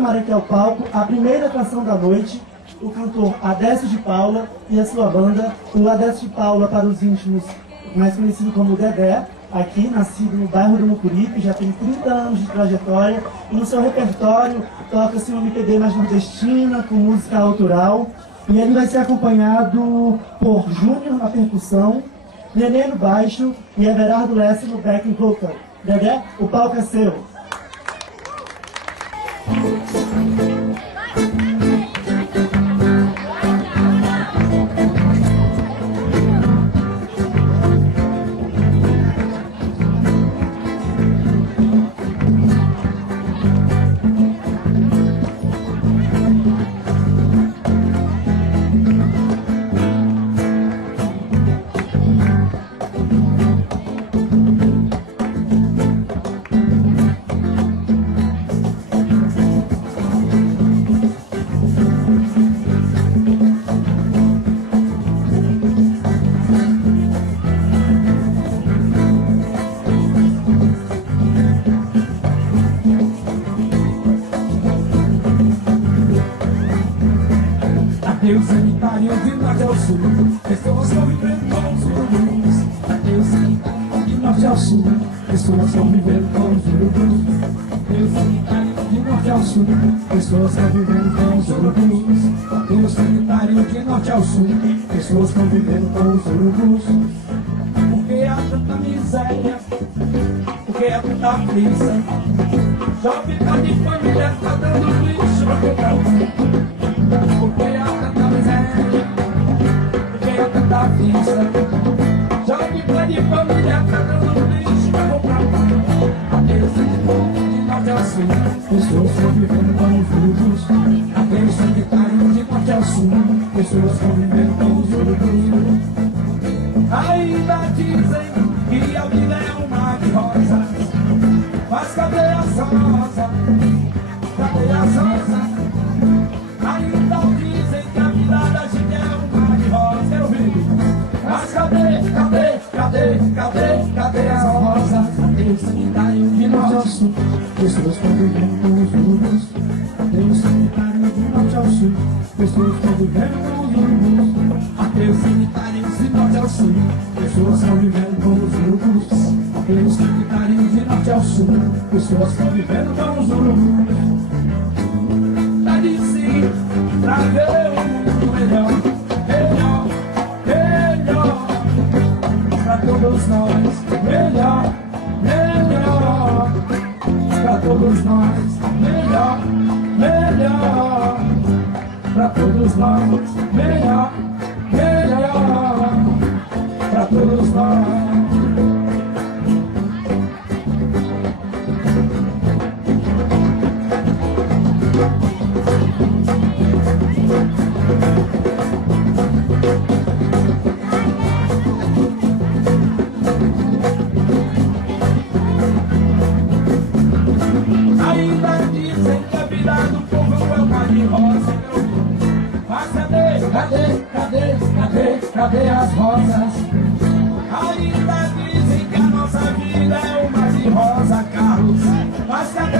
Aqui ao palco a primeira atração da noite, o cantor Adécio de Paula e a sua banda. O Adécio de Paula, para os íntimos, mais conhecido como Dedé, aqui nascido no bairro do Mucuripe, já tem 30 anos de trajetória e no seu repertório toca-se uma MPB mais nordestina, com música autoral. E ele vai ser acompanhado por Júnior na percussão, Nenê no baixo e Everardo Lessa no backing vocal. Dedé, o palco é seu. Adeus sanitário de norte ao sul, pessoas estão vivendo com os urubus. Adeus sanitário de norte ao sul, pessoas estão vivendo com os urubus. Adeus sanitário de norte ao sul, pessoas estão vivendo com os urubus. Adeus sanitário de norte ao sul, pessoas estão vivendo com os urubus. Porque há tanta miséria, porque há tanta aflição, jovem tá de família tá dando lixo pra comprar o mundo. Porque há tanta miséria, porque há tanta aflição, jovem tá de família tá dando lixo pra comprar o mundo. Adeus sanitário de norte ao sul, pessoas estão vivendo com os urubus. Adeus sanitário de norte ao sul, pessoas estão vivendo com os urubus. Ainda dizem que a vida é um mar de rosas, mas cadê as rosas? Cadê as rosas? Ainda dizem que a vida da gente é um mar de rosas. Quero ouvir. Mas cadê as rosas? Cadê o sanitário de norte ao sul? Pessoas estão vivendo com os urubus. Cadê o sanitário de norte ao sul? Pessoas estão vivendo com os urubus. Cadê o sanitário de norte ao sul? Pessoas estão vivendo com os urubus. Cadê o sanitário de norte ao sul? Pessoas estão vivendo com os urubus. Tá de sim, pra ver um mundo melhor, melhor, melhor, pra todos nós, melhor, melhor, pra todos nós, melhor, melhor, pra todos nós, melhor, melhor, pra todos nós. Ainda dizem que a vida do povo é uma de rosa. Mas cadê as rosas? Ainda dizem que a nossa vida é uma de rosa, Carlos. Mas cadê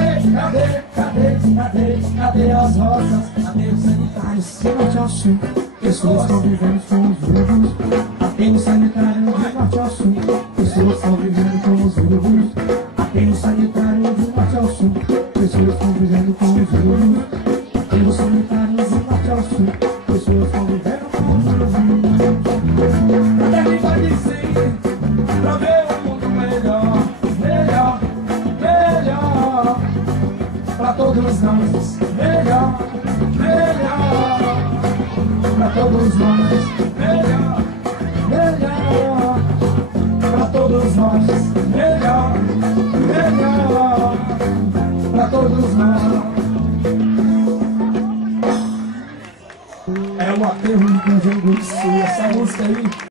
as rosas? Cadê os sanitários de norte ao sul? Pessoas estão vivendo com os urubus. Cadê o sanitário de norte ao sul? Pessoas estão vivendo com os urubus. Cadê o sanitário de norte ao sul? Pessoas estão vivendo com os urubus. Cadê o sanitário de norte ao sul? Pessoas estão vivendo com os urubus. Até que vai dizer, pra ver um mundo melhor, melhor, melhor, pra todos nós, melhor, melhor, pra todos nós, melhor, melhor, pra todos nós, melhor, melhor, pra todos nós. É o aterro de Conjunto, essa música aí.